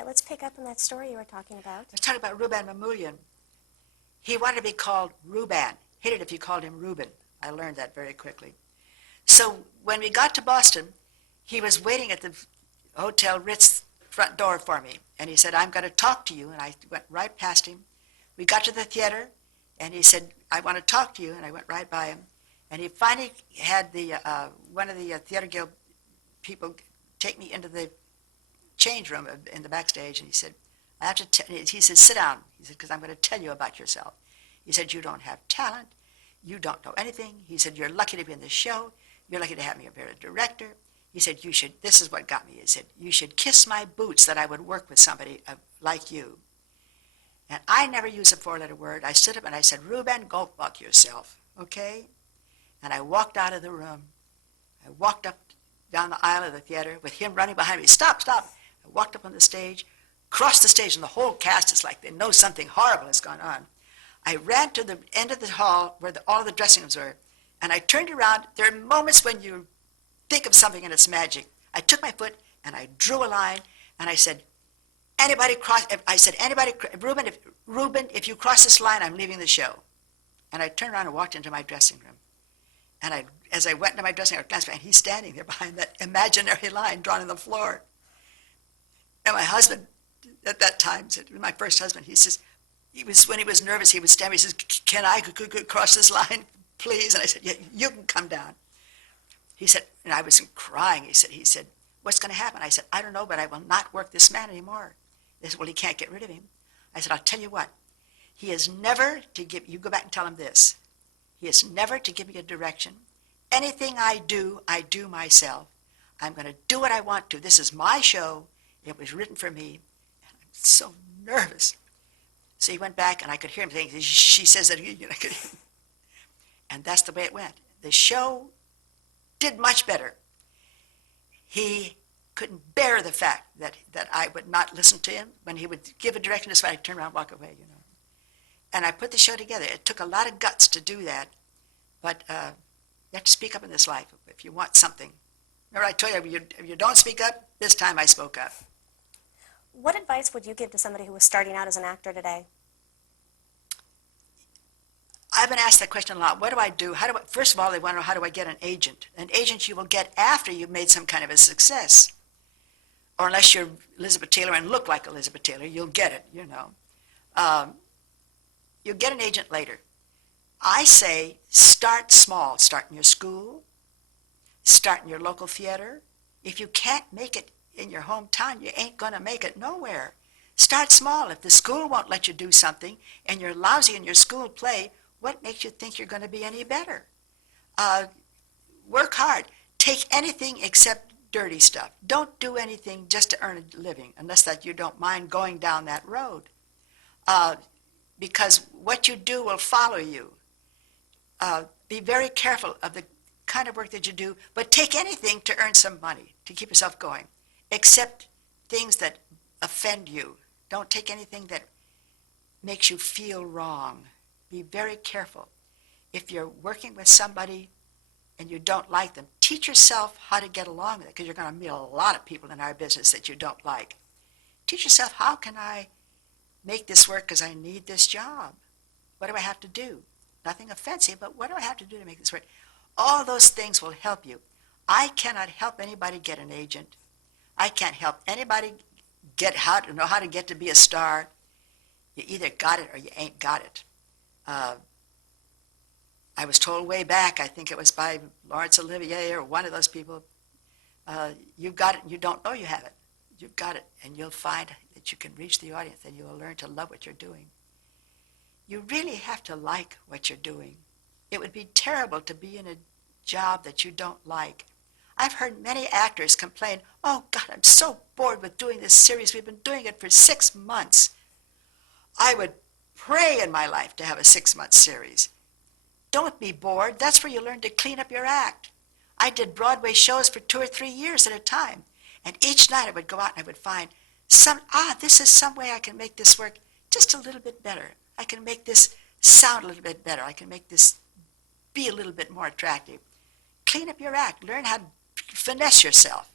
right, let's pick up on that story you were talking about. Let's talk about Ruben Mamoulian. He wanted to be called Ruban. Hated if you called him Ruben. I learned that very quickly. So when we got to Boston, he was waiting at the Hotel Ritz front door for me. And he said, I'm going to talk to you. And I went right past him. We got to the theater, and he said, I want to talk to you. And I went right by him. And he finally had the one of the Theater Guild people take me into the change room in the backstage. And he said, he said, sit down. He said, because I'm going to tell you about yourself. He said, you don't have talent. You don't know anything. He said, you're lucky to be in this show. You're lucky to have me up here as a director. He said, you should, this is what got me. He said, you should kiss my boots that I would work with somebody like you. And I never use a four-letter word. I stood up and I said, Ruben, go fuck yourself, okay? And I walked out of the room. I walked up down the aisle of the theater with him running behind me. Stop, stop. I walked up on the stage, crossed the stage, and the whole cast is like they know something horrible has gone on. I ran to the end of the hall where all of the dressing rooms were, and I turned around. There are moments when you think of something and it's magic. I took my foot and I drew a line, and I said, Ruben, if you cross this line, I'm leaving the show. And I turned around and walked into my dressing room. And as I went into my dressing room, I glanced back, and he's standing there behind that imaginary line drawn on the floor. And my husband, at that time, my first husband, he says, when he was nervous, he would stand. He says, "Can I cross this line, please?" And I said, "Yeah, you can come down." He said, and I was crying. He said, "What's going to happen?" I said, "I don't know, but I will not work this man anymore." They said, "Well, he can't get rid of him." I said, "I'll tell you what. He is never to give. You go back and tell him this. He is never to give me a direction. Anything I do myself. I'm going to do what I want to. This is my show. It was written for me." And I'm so nervous. So he went back, and I could hear him saying, "She says that," and that's the way it went. The show did much better. He couldn't bear the fact that I would not listen to him. When he would give a direction, this way, I'd turn around and walk away, And I put the show together. It took a lot of guts to do that, but you have to speak up in this life if you want something. Remember I told you, if you don't speak up, this time I spoke up. What advice would you give to somebody who was starting out as an actor today? I've been asked that question a lot. What do I do? First of all, they want to know, how do I get an agent? An agent you will get after you've made some kind of a success. Or unless you're Elizabeth Taylor and look like Elizabeth Taylor, you'll get it, You'll get an agent later. I say start small. Start in your school. Start in your local theater. If you can't make it in your hometown, you ain't going to make it nowhere. Start small. If the school won't let you do something and you're lousy in your school play, what makes you think you're going to be any better? Work hard. Take anything except dirty stuff. Don't do anything just to earn a living, unless that you don't mind going down that road. Because what you do will follow you. Be very careful of the kind of work that you do, but take anything to earn some money, to keep yourself going, except things that offend you. Don't take anything that makes you feel wrong. Be very careful. If you're working with somebody and you don't like them, teach yourself how to get along with it, because you're going to meet a lot of people in our business that you don't like. Teach yourself, how can I make this work because I need this job? What do I have to do? Nothing offensive, but what do I have to do to make this work? All those things will help you. I cannot help anybody get an agent. I can't help anybody know how to get to be a star. You either got it or you ain't got it. I was told way back, I think it was by Laurence Olivier or one of those people, you've got it and you don't know you have it. You've got it, and you'll find that you can reach the audience, and you will learn to love what you're doing. You really have to like what you're doing. It would be terrible to be in a job that you don't like. I've heard many actors complain, "Oh, God, I'm so bored with doing this series. We've been doing it for 6 months. I would pray in my life to have a 6-month series." Don't be bored. That's where you learn to clean up your act. I did Broadway shows for 2 or 3 years at a time. And each night I would go out and I would find this is some way I can make this work just a little bit better. I can make this sound a little bit better. I can make this be a little bit more attractive. Clean up your act. Learn how to finesse yourself,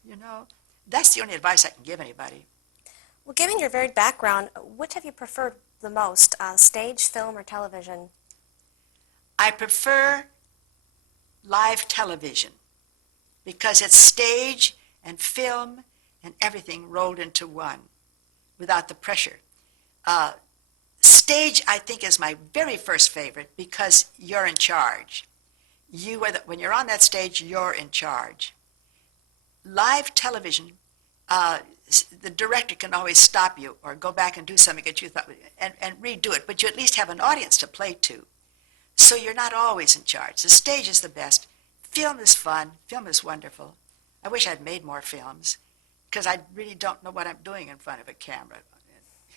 That's the only advice I can give anybody. Well, given your varied background, which have you preferred the most, stage, film, or television? I prefer live television because it's stage and film and everything rolled into one without the pressure. Uh, Stage, I think, is my very first favorite because you're in charge. When you're on that stage, you're in charge. Live television, the director can always stop you or go back and do something that you thought and redo it, but you at least have an audience to play to. So you're not always in charge. The stage is the best. Film is fun. Film is wonderful. I wish I'd made more films because I really don't know what I'm doing in front of a camera.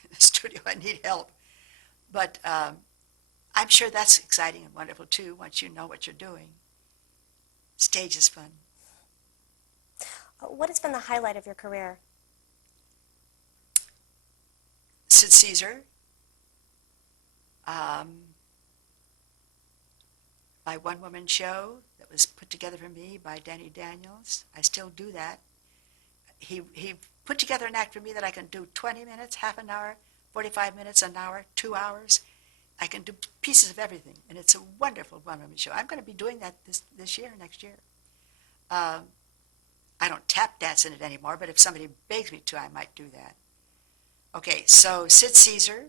In the studio, I need help. But I'm sure that's exciting and wonderful too once you know what you're doing. Stage is fun. What has been the highlight of your career? Sid Caesar. My one-woman show that was put together for me by Danny Daniels. I still do that. He put together an act for me that I can do 20 minutes, half an hour, 45 minutes, an hour, 2 hours. I can do pieces of everything, and it's a wonderful one-woman show. I'm going to be doing that this year, next year. I don't tap dance in it anymore, but if somebody begs me to, I might do that. Okay, so Sid Caesar,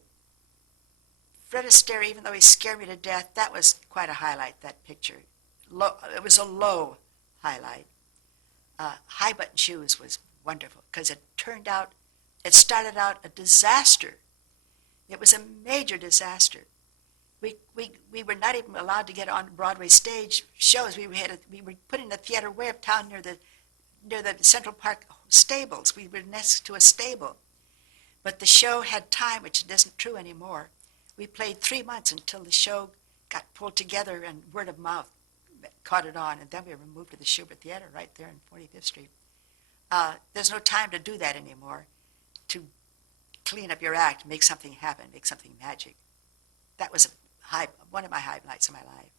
Fred Astaire, even though he scared me to death, that was quite a highlight, that picture. It was a low highlight. High Button Shoes was wonderful because it started out a disaster. It was a major disaster. We were not even allowed to get on Broadway stage shows. We were put in a theater way uptown near the Central Park stables. We were next to a stable. But the show had time, which isn't true anymore. We played 3 months until the show got pulled together and word of mouth caught it on, and then we were moved to the Schubert Theater right there in 45th Street. There's no time to do that anymore, to clean up your act, make something happen, make something magic. That was one of my highlights of my life.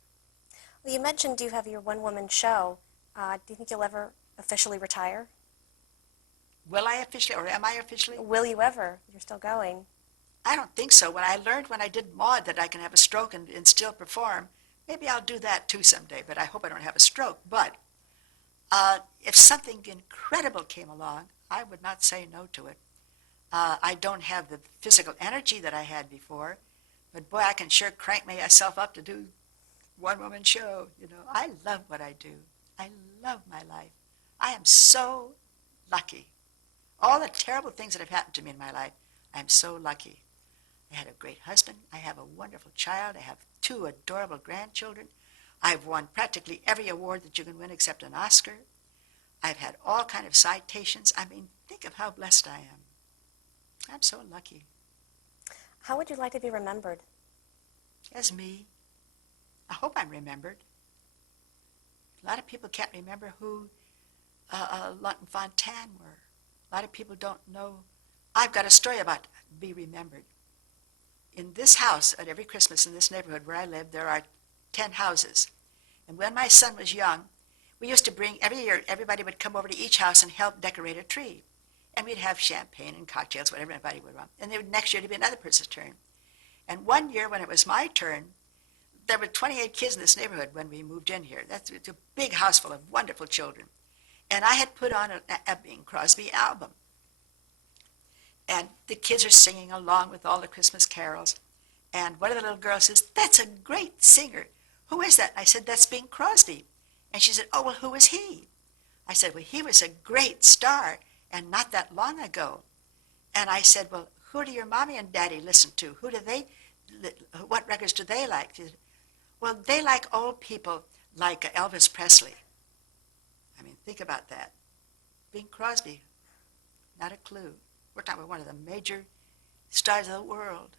Well, you mentioned you have your one-woman show. Do you think you'll ever officially retire? Will I officially, or am I officially? Will you ever? You're still going. I don't think so. When I learned when I did Maud that I can have a stroke and still perform, maybe I'll do that too someday, but I hope I don't have a stroke. But if something incredible came along, I would not say no to it. I don't have the physical energy that I had before, but boy, I can sure crank myself up to do one-woman show. You know, I love what I do. I love my life. I am so lucky. All the terrible things that have happened to me in my life, I'm so lucky. I had a great husband. I have a wonderful child. I have 2 adorable grandchildren. I've won practically every award that you can win except an Oscar. I've had all kind of citations. I mean, think of how blessed I am. I'm so lucky. How would you like to be remembered? As me. I hope I'm remembered. A lot of people can't remember who Lutton Fontanne were. A lot of people don't know. I've got a story about be remembered. In this house, at every Christmas in this neighborhood where I live, there are 10 houses. And when my son was young, we used to bring, every year, everybody would come over to each house and help decorate a tree. And we'd have champagne and cocktails, whatever everybody would want. And then next year, it'd be another person's turn. And one year, when it was my turn, there were 28 kids in this neighborhood when we moved in here. It's a big house full of wonderful children. And I had put on a Bing Crosby album. And the kids are singing along with all the Christmas carols. And one of the little girls says, "That's a great singer. Who is that?" I said, "That's Bing Crosby." And she said, "Oh, well, who is he?" I said, "Well, he was a great star, and not that long ago." And I said, "Well, who do your mommy and daddy listen to? What records do they like?" She said, "Well, they like old people like Elvis Presley." I mean, think about that. Bing Crosby, not a clue. We're talking about one of the major stars of the world.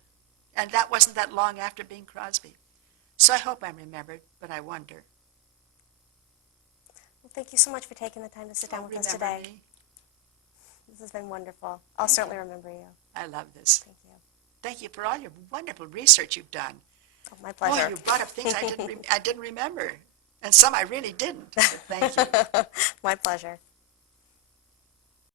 And that wasn't that long after Bing Crosby. So I hope I'm remembered, but I wonder. Well, thank you so much for taking the time to sit down with us Remember today. me? This has been wonderful. I'll certainly remember you. I love this. Thank you. Thank you for all your wonderful research you've done. Oh, my pleasure. Oh, you brought up things I didn't remember. And some I really didn't. But thank you. My pleasure.